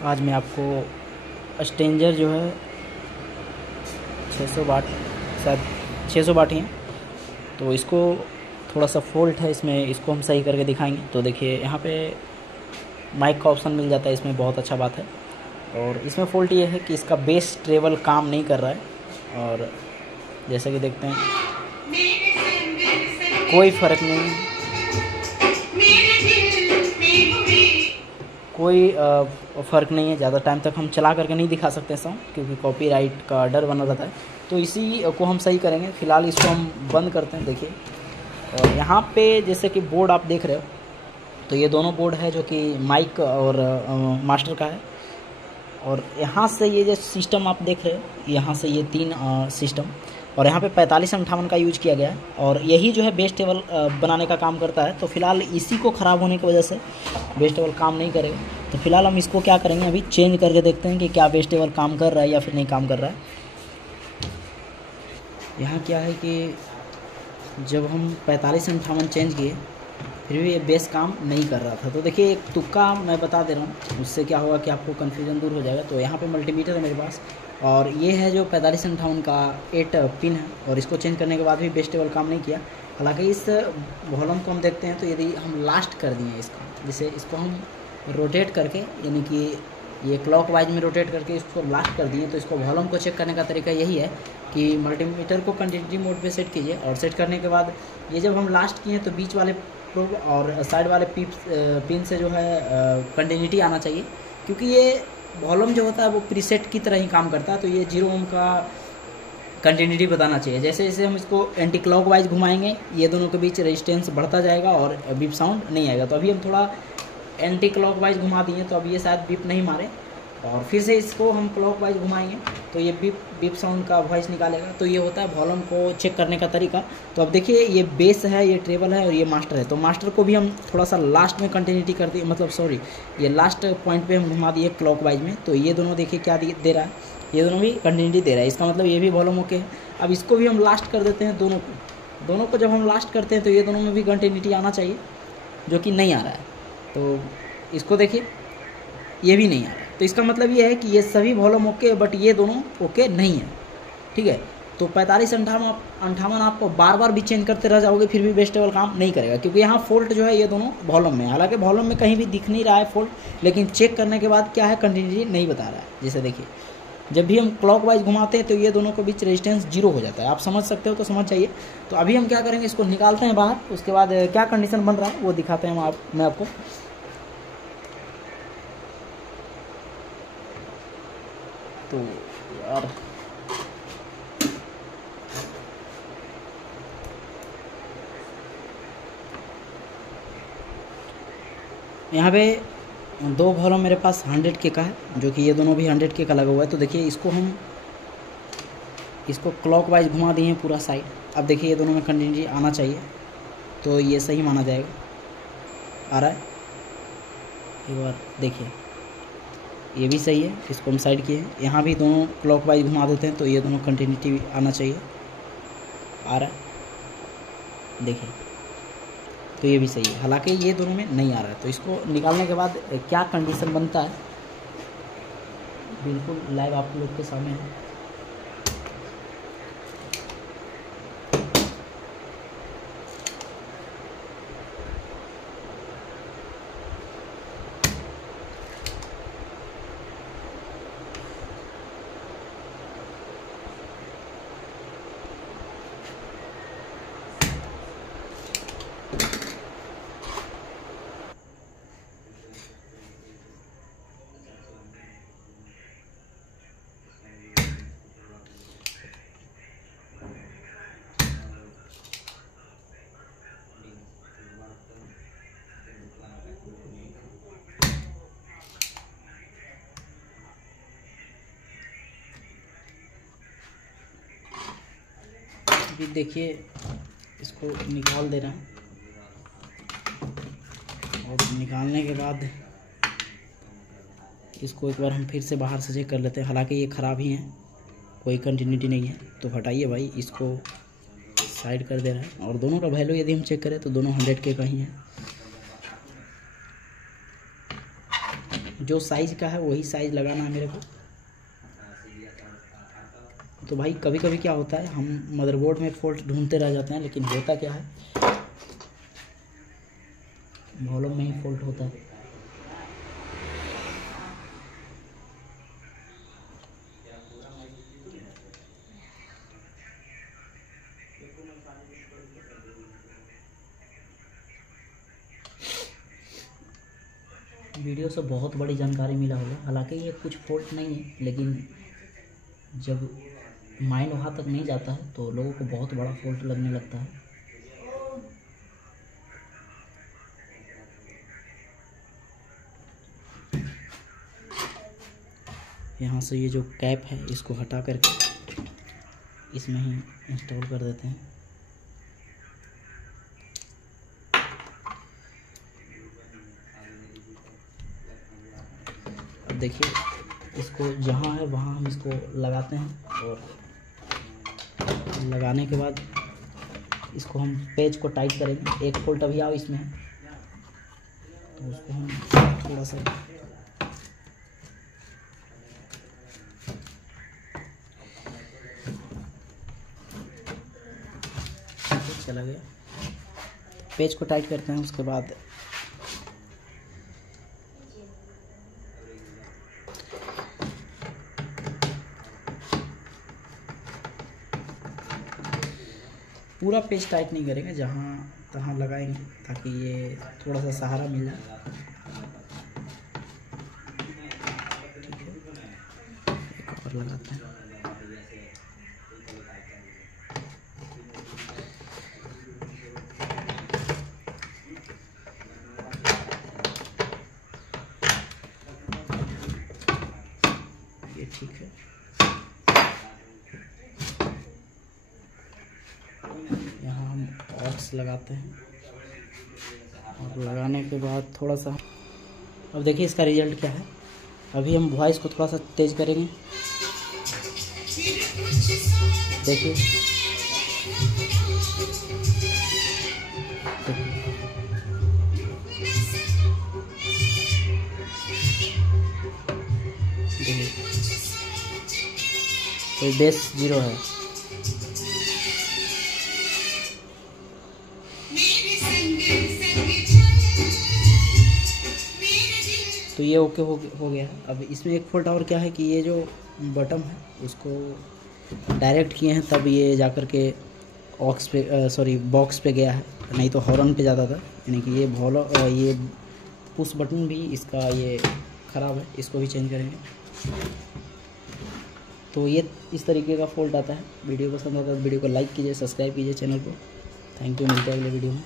आज मैं आपको स्ट्रेंजर जो है 600 वाट, शायद 600 वाट ही है, तो इसको थोड़ा सा फॉल्ट है इसमें, इसको हम सही करके दिखाएंगे। तो देखिए यहाँ पे माइक का ऑप्शन मिल जाता है, इसमें बहुत अच्छा बात है। और इसमें फॉल्ट ये है कि इसका बेस ट्रेवल काम नहीं कर रहा है। और जैसे कि देखते हैं कोई फ़र्क नहीं, कोई फ़र्क नहीं है। ज़्यादा टाइम तक हम चला करके नहीं दिखा सकते सॉन्ग, क्योंकि कॉपीराइट का डर बना रहता है। तो इसी को हम सही करेंगे। फ़िलहाल इसको हम बंद करते हैं। देखिए, और यहाँ पे जैसे कि बोर्ड आप देख रहे हो, तो ये दोनों बोर्ड है जो कि माइक और मास्टर का है। और यहाँ से ये जो सिस्टम आप देख रहे हो, यहाँ से ये 3 सिस्टम, और यहाँ पे 4558 का यूज किया गया है। और यही जो है बेस टेबल बनाने का काम करता है। तो फिलहाल इसी को ख़राब होने की वजह से बेस टेबल काम नहीं करेगा। तो फिलहाल हम इसको क्या करेंगे, अभी चेंज करके देखते हैं कि क्या बेस टेबल काम कर रहा है या फिर नहीं काम कर रहा है। यहाँ क्या है कि जब हम 4558 चेंज किए, फिर भी ये बेस काम नहीं कर रहा था। तो देखिए, एक तुक्का मैं बता दे रहा हूँ, उससे क्या होगा कि आपको कन्फ्यूज़न दूर हो जाएगा। तो यहाँ पे मल्टीमीटर है मेरे पास, और ये है जो 4558 का 8 पिन है, और इसको चेंज करने के बाद भी बेस टेबल काम नहीं किया। हालांकि इस वॉल्यूम को हम देखते हैं, तो यदि हम लास्ट कर दिए इसका, जैसे इसको हम रोटेट करके, यानी कि ये क्लॉक वाइज में रोटेट करके इसको लास्ट कर दिए, तो इसको वॉल्यूम को चेक करने का तरीका यही है कि मल्टीमीटर को कंटिन्यूटी मोड पे सेट कीजिए, और सेट करने के बाद ये जब हम लास्ट किए तो बीच वाले प्रोब और साइड वाले पिन से जो है कंटिन्यूटी आना चाहिए, क्योंकि ये वॉल्यूम जो होता है वो प्रीसेट की तरह ही काम करता है। तो ये 0 ओम का कंटिन्यूटी बताना चाहिए। जैसे जैसे हम इसको एंटी क्लॉक वाइज घुमाएंगे, ये दोनों के बीच रेजिस्टेंस बढ़ता जाएगा और बीप साउंड नहीं आएगा। तो अभी हम थोड़ा एंटी क्लॉक वाइज घुमा दिए, तो अभी ये शायद बीप नहीं मारे, और फिर से इसको हम क्लॉक वाइज घुमाएंगे तो ये बीप साउंड का वॉइस निकालेगा। तो ये होता है वॉल्यूम को चेक करने का तरीका। तो अब देखिए, ये बेस है, ये ट्रेबल है, और ये मास्टर है। तो मास्टर को भी हम थोड़ा सा लास्ट में कंटिन्यूटी कर दिए, मतलब सॉरी, ये लास्ट पॉइंट पे हम घुमा दिए क्लॉक वाइज में। तो ये दोनों देखिए क्या दे रहा है, ये दोनों भी कंटिन्यूटी दे रहा है। इसका मतलब ये भी वॉल्यूम ओके है। अब इसको भी हम लास्ट कर देते हैं, दोनों को जब हम लास्ट करते हैं तो ये दोनों में भी कंटिन्यूटी आना चाहिए, जो कि नहीं आ रहा है। तो इसको देखिए, ये भी नहीं आ रहा है। तो इसका मतलब ये है कि ये सभी वॉल्यूम ओके, बट ये दोनों ओके नहीं है। ठीक है, तो 4558 आपको बार बार भी चेंज करते रह जाओगे, फिर भी बेस टेबल काम नहीं करेगा, क्योंकि यहाँ फॉल्ट जो है ये दोनों वॉल्यूम में। हालांकि वॉल्यूम में कहीं भी दिख नहीं रहा है फॉल्ट, लेकिन चेक करने के बाद क्या है, कंटिन्यूटी नहीं बता रहा है। जैसे देखिए, जब भी हम क्लॉक वाइज घुमाते हैं तो ये दोनों के बीच रेजिस्टेंस 0 हो जाता है। आप समझ सकते हो तो समझ जाइए। तो अभी हम क्या करेंगे, इसको निकालते हैं बाहर, उसके बाद क्या कंडीशन बन रहा है वो दिखाते हैं मैं आपको। तो यार, यहाँ पे 2 वॉल्यूम मेरे पास 100K का है, जो कि ये दोनों भी 100K का लगा हुआ है। तो देखिए, इसको क्लॉक वाइज घुमा दिए हैं पूरा साइड। अब देखिए, ये दोनों में कंटिन्यूटी आना चाहिए, तो ये सही माना जाएगा। आ रहा है, एक बार देखिए, ये भी सही है। इसको हम साइड किए हैं, यहाँ भी दोनों क्लॉक वाइज घुमा देते हैं, तो ये दोनों कंटिन्यूटी आना चाहिए। आ रहा है, देखिए, तो ये भी सही है। हालांकि ये दोनों में नहीं आ रहा है। तो इसको निकालने के बाद क्या कंडीशन बनता है, बिल्कुल लाइव आप लोग के सामने है। अभी देखिए, इसको निकाल दे रहे हैं, और निकालने के बाद इसको एक बार हम फिर से बाहर से चेक कर लेते हैं। हालांकि ये ख़राब ही है, कोई कंटिन्यूटी नहीं है। तो हटाइए भाई, इसको साइड कर दे रहा है। और दोनों का वैल्यू यदि हम चेक करें तो दोनों 100K का ही है। जो साइज़ का है वही साइज़ लगाना है मेरे को। तो भाई कभी कभी क्या होता है, हम मदरबोर्ड में फॉल्ट ढूंढते रह जाते हैं, लेकिन होता क्या है वॉल्यूम में ही फॉल्ट होता है। वीडियो से बहुत बड़ी जानकारी मिला होगा, हालांकि ये कुछ फॉल्ट नहीं है, लेकिन जब माइंड वहाँ तक नहीं जाता है तो लोगों को बहुत बड़ा फॉल्ट लगने लगता है। यहाँ से ये जो कैप है इसको हटा करके इसमें ही इंस्टॉल कर देते हैं। अब देखिए इसको जहाँ है वहाँ हम इसको लगाते हैं, और लगाने के बाद इसको हम पेज को टाइट करेंगे। एक फॉल्ट अभी आओ इसमें है तो उसको हम थोड़ा सा चला गया, पेज को टाइट करते हैं। उसके बाद पूरा पेज टाइट नहीं करेंगे, जहाँ तहाँ लगाएंगे ताकि ये थोड़ा सा सहारा मिल जाए। एक और लगाते हैं। ये ठीक है। यहाँ हम ऑक्स लगाते हैं, और लगाने के बाद थोड़ा सा, अब देखिए इसका रिजल्ट क्या है। अभी हम वॉइस को थोड़ा सा तेज करेंगे, देखिए तो बेस 0 है। तो ये ओके हो गया। अब इसमें एक फॉल्ट और क्या है कि ये जो बटन है उसको डायरेक्ट किए हैं तब ये जाकर के ऑक्स पे सॉरी बॉक्स पे गया है, नहीं तो हॉर्न पे जाता था। यानी कि ये पुश बटन भी इसका ये ख़राब है, इसको भी चेंज करेंगे। तो ये इस तरीके का फॉल्ट आता है। वीडियो पसंद आता है तो वीडियो को लाइक कीजिए, सब्सक्राइब कीजिए चैनल को। थैंक यू, मिलते हैं अगले वीडियो में।